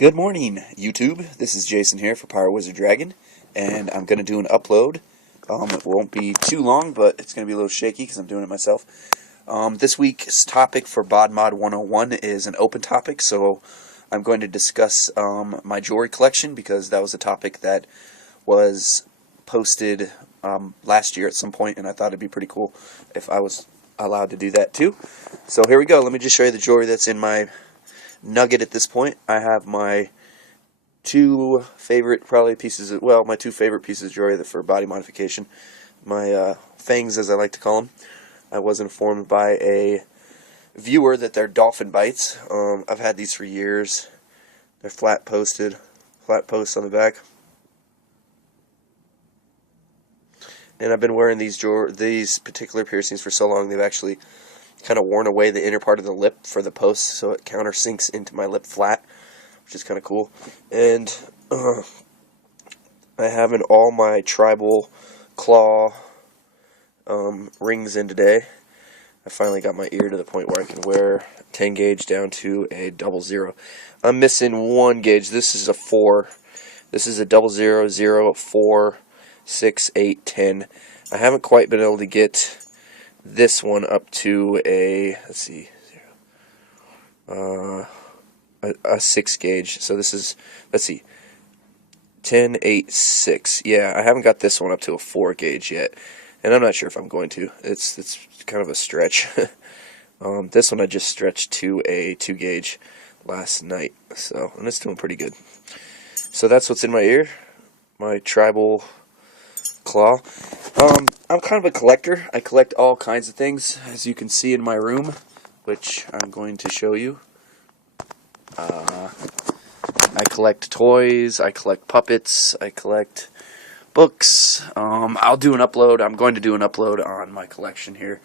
Good morning, YouTube. This is Jason here for Power Wizard Dragon, and I'm going to do an upload. It won't be too long, but it's going to be a little shaky because I'm doing it myself. This week's topic for BODmod 101 is an open topic, so I'm going to discuss my jewelry collection because that was a topic that was posted last year at some point, and I thought it'd be pretty cool if I was allowed to do that too. So here we go. Let me just show you the jewelry that's in my nugget at this point. I have my two favorite pieces of jewelry for body modification. My fangs, as I like to call them. I was informed by a viewer that they're dolphin bites. I've had these for years. They're flat posts on the back. And I've been wearing these particular piercings for so long they've actually kind of worn away the inner part of the lip for the post, so it countersinks into my lip flat, which is kind of cool. And I have all my tribal claw rings in today. I finally got my ear to the point where I can wear 10 gauge down to a 00. I'm missing one gauge. This is a 4. This is a 00, 0, 4, 6, 8, 10. I haven't quite been able to get this one up to a, a 6 gauge. So this is, 10, 8, 6. Yeah, I haven't got this one up to a 4 gauge yet, and I'm not sure if I'm going to. It's kind of a stretch. This one I just stretched to a 2 gauge last night, and it's doing pretty good. So that's what's in my ear, my tribal claw. I'm kind of a collector. I collect all kinds of things, as you can see in my room, which I'm going to show you. I collect toys, I collect puppets, I collect books. I'll do an upload. I'm going to do an upload on my collection here.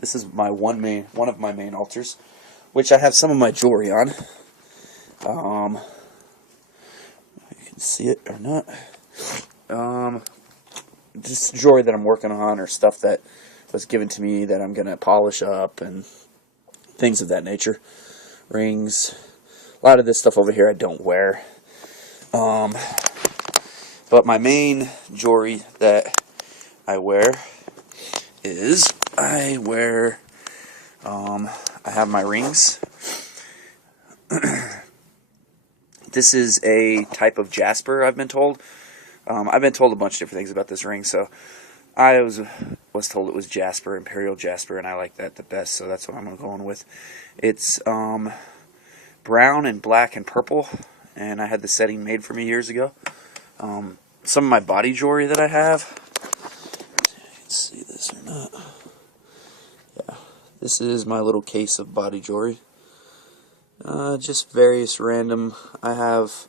This is my one of my main altars, which I have some of my jewelry on. You can see it or not. Just jewelry that I'm working on, or stuff that was given to me that I'm going to polish up, and things of that nature. Rings. A lot of this stuff over here I don't wear. But my main jewelry that I wear is, I have my rings. This is a type of jasper, I've been told. I've been told a bunch of different things about this ring, so I was told it was jasper, imperial jasper, and I like that the best, so that's what I'm going with. It's brown and black and purple, and I had the setting made for me years ago. Some of my body jewelry that I have, you can see this or not. Yeah, this is my little case of body jewelry. Just various random. I have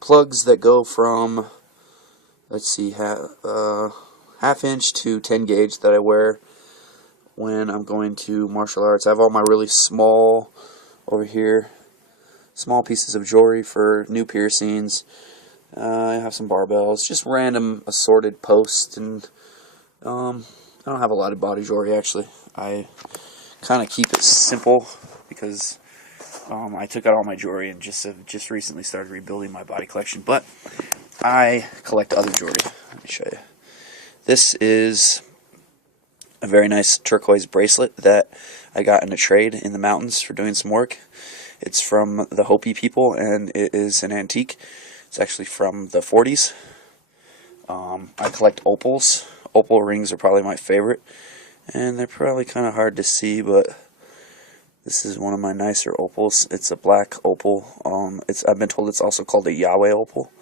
plugs that go from, half inch to 10 gauge that I wear when I'm going to martial arts. I have all my really small, over here, small pieces of jewelry for new piercings. I have some barbells, just random assorted posts, and I don't have a lot of body jewelry actually. I kind of keep it simple because I took out all my jewelry and just recently started rebuilding my body collection, but I collect other jewelry. Let me show you. This is a very nice turquoise bracelet that I got in a trade in the mountains for doing some work. It's from the Hopi people, and it is an antique. It's actually from the 40s. I collect opals. Opal rings are probably my favorite, and they're probably kind of hard to see, but this is one of my nicer opals. It's a black opal. I've been told it's also called a Yahweh opal.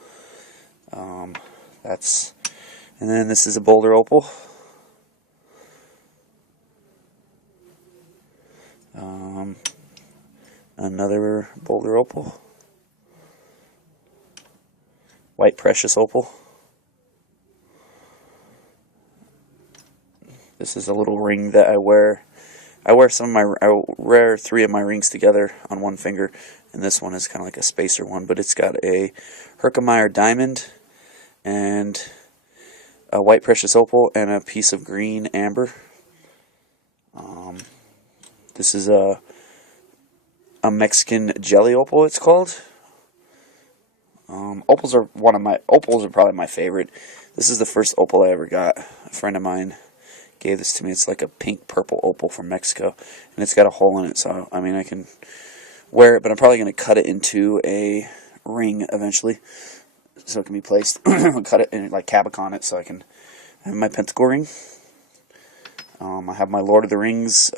And then this is a boulder opal. Another boulder opal. White precious opal. This is a little ring that I wear. I wear 3 of my rings together on one finger, and this one is kind of like a spacer one, but it's got a Herkimer diamond and a white precious opal and a piece of green amber. This is a Mexican jelly opal, it's called. Opals are probably my favorite. This is the first opal I ever got. A friend of mine gave this to me. It's like a pink purple opal from Mexico, and it's got a hole in it, so I mean I can wear it, but I'm probably going to cut it into a ring eventually, so it can be placed. Cut it and like Cabochon it, so I can have my pentacle ring. I have my Lord of the Rings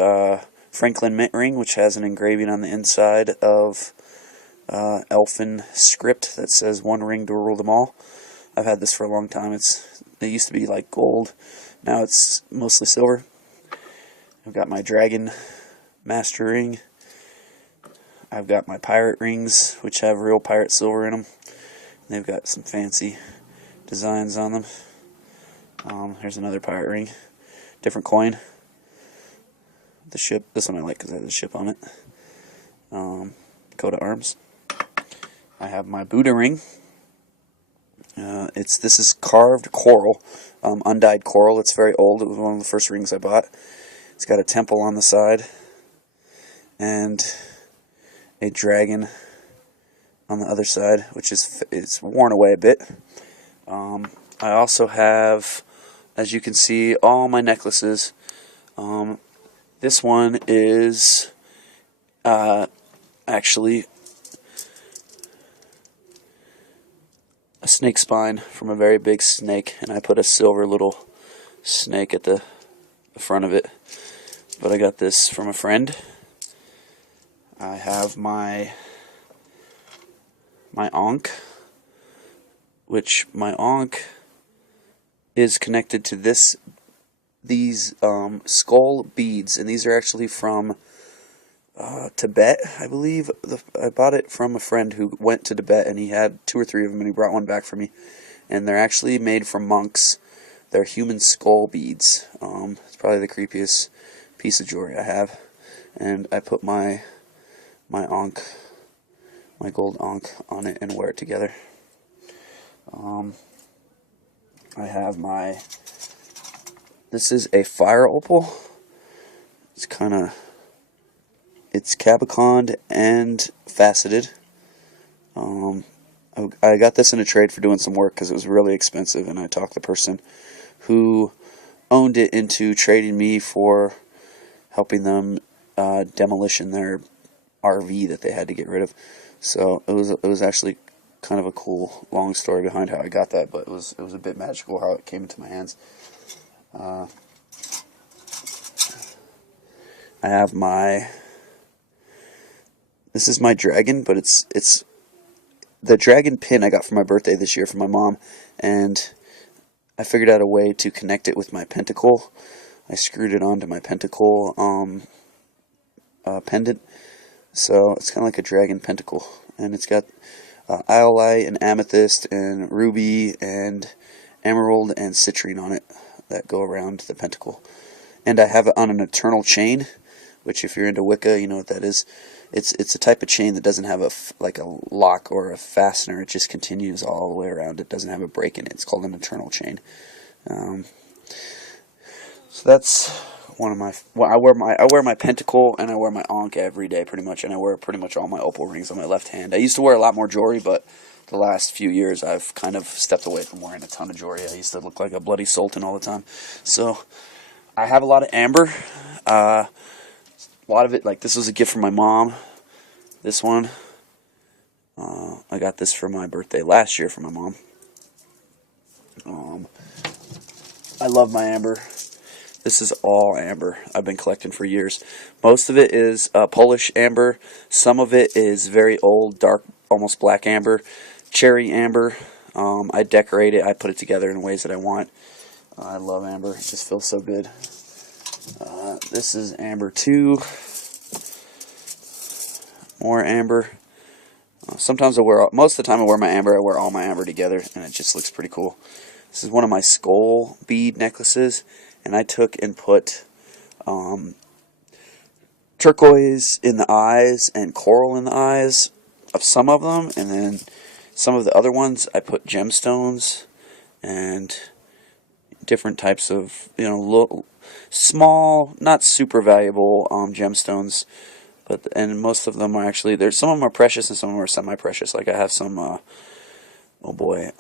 Franklin mint ring, which has an engraving on the inside of elfin script that says "One ring to rule them all." I've had this for a long time. It used to be like gold. Now it's mostly silver. I've got my Dragon Master ring. I've got my pirate rings, which have real pirate silver in them. They've got some fancy designs on them. Here's another pirate ring. Different coin. The ship. This one I like because it has a ship on it. Coat of arms. I have my Buddha ring. This is carved coral, undyed coral. It's very old. It was one of the first rings I bought. It's got a temple on the side and a dragon on the other side, which it's worn away a bit. I also have, as you can see, all my necklaces. This one is actually a snake spine from a very big snake, and I put a silver little snake at the front of it. But I got this from a friend. I have my Ankh, which my Ankh is connected to these skull beads, and these are actually from Tibet, I believe. I bought it from a friend who went to Tibet, and he had 2 or 3 of them, and he brought one back for me. And they're actually made from monks. They're human skull beads. It's probably the creepiest piece of jewelry I have. And I put my Ankh, my gold Ankh, on it and wear it together. I have this is a fire opal. It's cabochoned and faceted. I got this in a trade for doing some work because it was really expensive, and I talked the person who owned it into trading me for helping them demolition their RV that they had to get rid of. So it was actually kind of a cool long story behind how I got that, but it was a bit magical how it came into my hands. I have this is my dragon, but it's the dragon pin I got for my birthday this year from my mom, and I figured out a way to connect it with my pentacle. I screwed it onto my pentacle pendant, so it's kind of like a dragon pentacle, and it's got iolite and amethyst and ruby and emerald and citrine on it that go around the pentacle. And I have it on an eternal chain, which if you're into Wicca, you know what that is. It's a type of chain that doesn't have like a lock or a fastener. It just continues all the way around. It doesn't have a break in it. It's called an eternal chain. So that's one of my. Well, I wear my pentacle and I wear my Ankh every day pretty much, and I wear pretty much all my opal rings on my left hand. I used to wear a lot more jewelry, but the last few years I've kind of stepped away from wearing a ton of jewelry. I used to look like a bloody sultan all the time. So I have a lot of amber. A lot of it, like this was a gift from my mom. This one, I got this for my birthday last year from my mom. I love my amber. This is all amber I've been collecting for years. Most of it is Polish amber. Some of it is very old, dark, almost black amber. Cherry amber. I decorate it. I put it together in ways that I want. I love amber. It just feels so good. This is amber too. More amber. Sometimes most of the time I wear my amber. I wear all my amber together, and it just looks pretty cool. This is one of my skull bead necklaces, and I took and put turquoise in the eyes and coral in the eyes of some of them, and then some of the other ones I put gemstones and different types of, small, not super valuable gemstones. And most of them are actually, some of them are precious and some of them are semi-precious. Like I have some oh boy,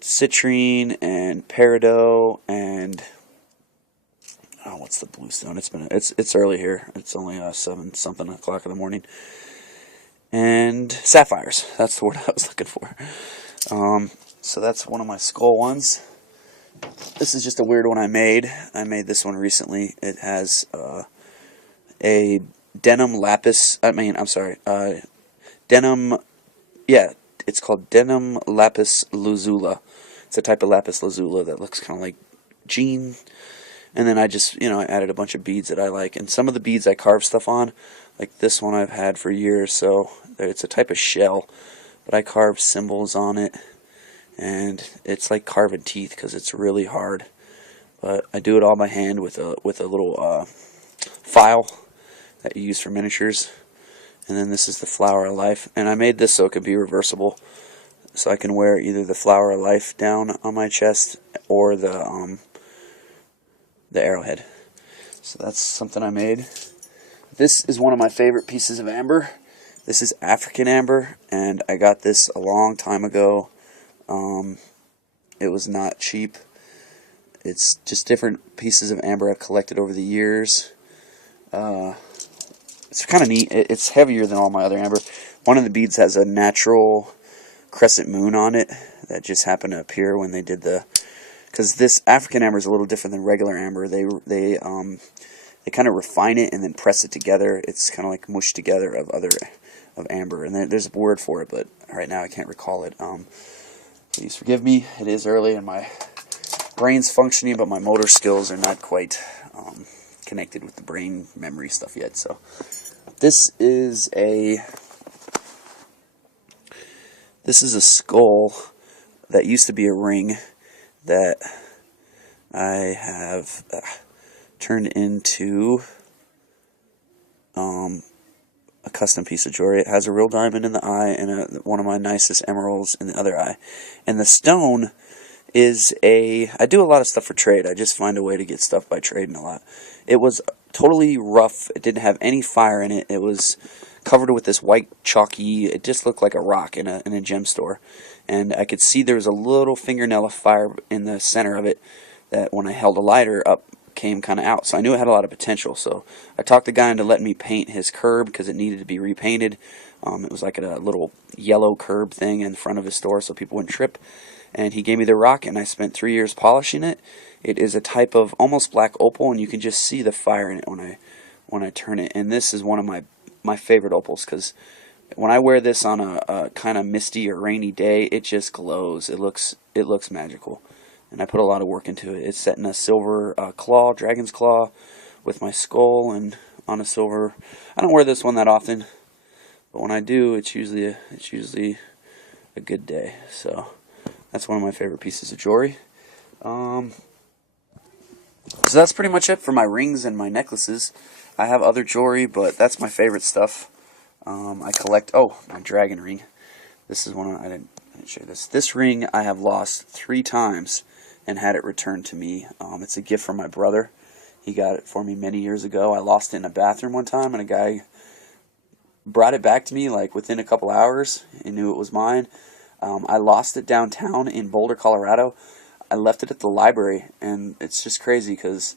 citrine and peridot and oh, what's the bluestone? It's early here. It's only 7 something o'clock in the morning. And sapphires. That's the word I was looking for. So that's one of my skull ones. This is just a weird one I made. I made this one recently. It has a denim lapis. Denim. Yeah, it's called denim lapis lazuli. It's a type of lapis lazuli that looks kind of like jean. And then I just, I added a bunch of beads that I like. And some of the beads I carve stuff on. Like this one I've had for years. So it's a type of shell. But I carved symbols on it. And it's like carving teeth because it's really hard. But I do it all by hand with a little file that you use for miniatures. And then this is the Flower of Life. And I made this so it could be reversible. So I can wear either the Flower of Life down on my chest or the arrowhead. So that's something I made. This is one of my favorite pieces of amber. This is African amber, and I got this a long time ago. It was not cheap. It's just different pieces of amber I've collected over the years. It's kind of neat. It's heavier than all my other amber. One of the beads has a natural crescent moon on it that just happened to appear when they did the... Because this African amber is a little different than regular amber. They kind of refine it and then press it together. It's kind of like mushed together of amber. And there's a word for it, but right now I can't recall it. Please forgive me. It is early and my brain's functioning, but my motor skills are not quite connected with the brain memory stuff yet. So this is a skull that used to be a ring that I have turned into a custom piece of jewelry. It has a real diamond in the eye and one of my nicest emeralds in the other eye. And the stone is I do a lot of stuff for trade. I just find a way to get stuff by trading a lot. It was totally rough. It didn't have any fire in it. It was covered with this white chalky, it just looked like a rock in a gem store. And I could see there was a little fingernail of fire in the center of it that when I held a lighter up came kind of out. So I knew it had a lot of potential. So I talked the guy into letting me paint his curb because it needed to be repainted. It was like a little yellow curb thing in front of his store so people wouldn't trip. And he gave me the rock, and I spent 3 years polishing it. It is a type of almost black opal, and you can just see the fire in it when I turn it. And this is one of my favorite opals because when I wear this on a kind of misty or rainy day, it just glows. It looks magical, and I put a lot of work into it. It's set in a silver claw, dragon's claw, with my skull and on a silver. I don't wear this one that often, but when I do, it's usually a good day. So that's one of my favorite pieces of jewelry. So that's pretty much it for my rings and my necklaces. I have other jewelry, but that's my favorite stuff. I collect, my dragon ring. This is one I didn't show you this. This ring I have lost 3 times and had it returned to me. It's a gift from my brother. He got it for me many years ago. I lost it in a bathroom one time, and a guy brought it back to me like within a couple hours. He knew it was mine. I lost it downtown in Boulder, Colorado. I left it at the library, and it's just crazy because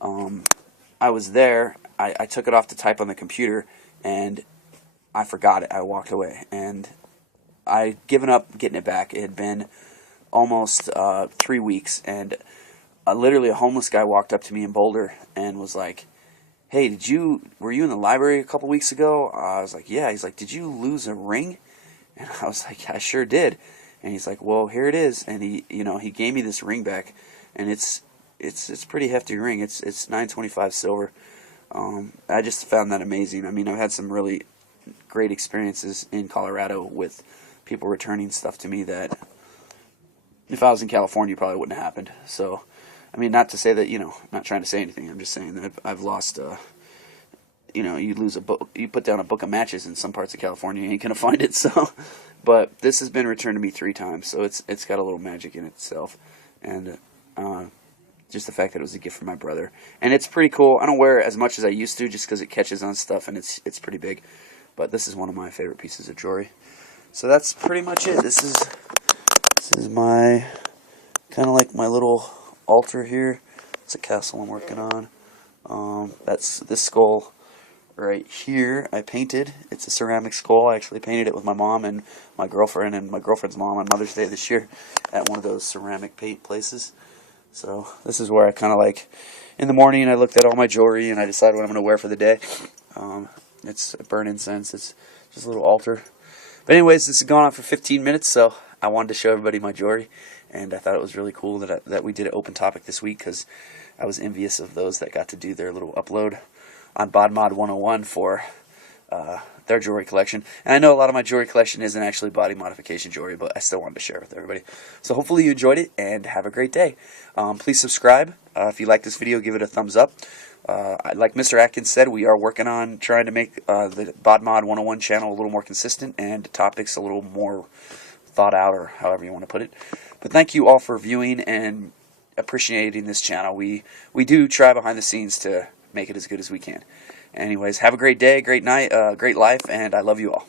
I was there. I took it off to type on the computer, and I forgot it. I walked away, and I'd given up getting it back. It had been almost 3 weeks, and literally a homeless guy walked up to me in Boulder and was like, "Hey, were you in the library a couple weeks ago?" I was like, "Yeah." He's like, "Did you lose a ring?" And I was like, "I sure did." And he's like, "Well, here it is." And he gave me this ring back, and it's a pretty hefty ring. It's $9.25 silver. I just found that amazing. I mean, I've had some really great experiences in Colorado with people returning stuff to me that if I was in California probably wouldn't have happened. So, I mean, not to say that, I'm not trying to say anything. I'm just saying that I've lost, you lose a book, you put down a book of matches in some parts of California, you ain't going to find it. So, but this has been returned to me 3 times. So it's got a little magic in itself. And, just the fact that it was a gift from my brother. And it's pretty cool. I don't wear it as much as I used to just because it catches on stuff and it's pretty big. but this is one of my favorite pieces of jewelry. So that's pretty much it. This is my kind of like my little altar here. It's a castle I'm working on. That's this skull right here I painted. It's a ceramic skull. I actually painted it with my mom and my girlfriend and my girlfriend's mom on Mother's Day this year at one of those ceramic paint places. So this is where I kind of like, in the morning I looked at all my jewelry and I decided what I'm going to wear for the day. It's a burn incense. It's just a little altar. But anyways, this has gone on for 15 minutes, so I wanted to show everybody my jewelry, and I thought it was really cool that we did an open topic this week, because I was envious of those that got to do their little upload on BodMod 101 for their jewelry collection. And I know a lot of my jewelry collection isn't actually body modification jewelry, but I still wanted to share it with everybody. So hopefully you enjoyed it, and have a great day. Please subscribe. If you like this video, give it a thumbs up. Like Mr. Atkins said, we are working on trying to make the BodMod 101 channel a little more consistent and the topics a little more thought out, or however you want to put it. But thank you all for viewing and appreciating this channel. We do try behind the scenes to make it as good as we can. Anyways, have a great day, great night, great life, and I love you all.